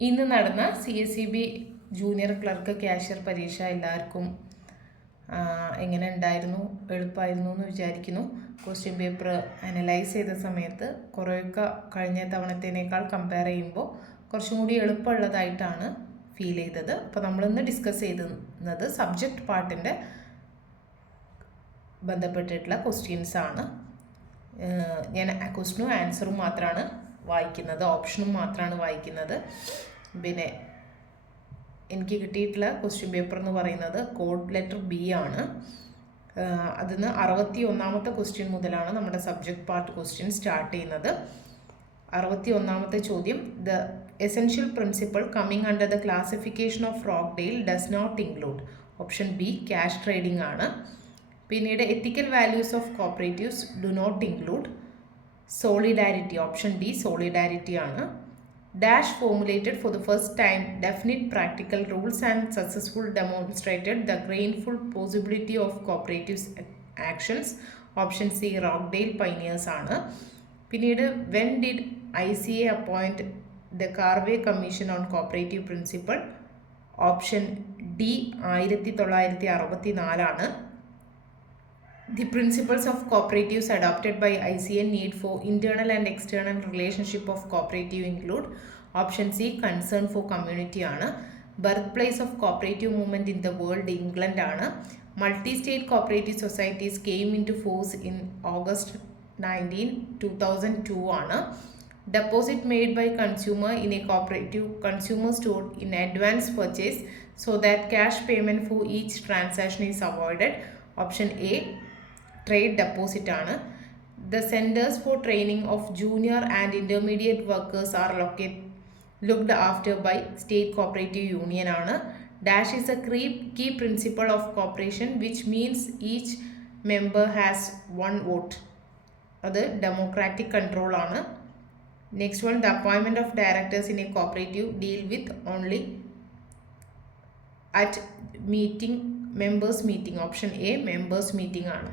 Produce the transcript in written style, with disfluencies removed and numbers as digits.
ഇന്ന് നടന്ന CSEB junior clerk cashier പരീക്ഷ എല്ലാവർക്കും എങ്ങനെ ഉണ്ടായിരുന്നു, എളുപ്പമായിരുന്നു എന്ന് വിചാരിക്കുന്നു. ക്വസ്റ്റ്യൻ പേപ്പർ അനലൈസ് ചെയ്ത സമയത്ത് കുറേയൊക്കെ കഴിഞ്ഞ തവണത്തേനേക്കാൾ കമ്പയർ ചെയ്യുമ്പോൾ കുറച്ചും കൂടി എളുപ്പമുള്ളതായിട്ടാണ് ഫീൽ ചെയ്തത്. അപ്പോൾ നമ്മളിന്ന് ഡിസ്കസ് ചെയ്തിരുന്നത് സബ്ജക്റ്റ് പാർട്ടിൻ്റെ ബന്ധപ്പെട്ടിട്ടുള്ള ക്വസ്റ്റ്യൻസ് ആണ്. ഞാൻ ക്വസ്റ്റ്യനും ആൻസറും മാത്രമാണ് വായിക്കുന്നത്, ഓപ്ഷനും മാത്രമാണ് വായിക്കുന്നത്. പിന്നെ എനിക്ക് കിട്ടിയിട്ടുള്ള ക്വസ്റ്റ്യൻ പേപ്പർ എന്ന് പറയുന്നത് കോഡ് ലെറ്റർ B ആണ്. അതിന് 61ാമത്തെ ക്വസ്റ്റ്യൻ മുതലാണ് നമ്മുടെ സബ്ജക്റ്റ് പാർട്ട് ക്വസ്റ്റ്യൻ സ്റ്റാർട്ട് ചെയ്യുന്നത്. 61ാമത്തെ ചോദ്യം, the essential principle coming under the classification of Rochdale does not include. Option B cash trading ആണ്. പിന്നീട് ethical values of cooperatives do not include solidarity. Option D solidarity ആണ്. Dash formulated for the first time definite practical rules and successfully demonstrated the gainful possibility of cooperatives actions. Option C Rockdale Pioneers ആണ്. പിന്നീട് when did ICA appoint the Carvey Commission on Cooperative Principle? Option D 1964 ആണ്. The principles of cooperatives adopted by ICA need for internal and external relationship of cooperative include. Option C concern for community ആണ്. Birthplace of cooperative movement in the world England ആണ്. Multi-state cooperative societies came into force in August 19, 2002 ആണ്. Deposit made by consumer in a cooperative consumer store in advance purchase so that cash payment for each transaction is avoided. Option A trade deposit ആണ്. The centers for training of junior and intermediate workers are looked after by state cooperative union ആണ്. Dash is a key principle of cooperation which means each member has one vote. അത് democratic control ആണ്. Next one, the appointment of directors in a cooperative deal with only at meeting members meeting. Option A members meeting ആണ്.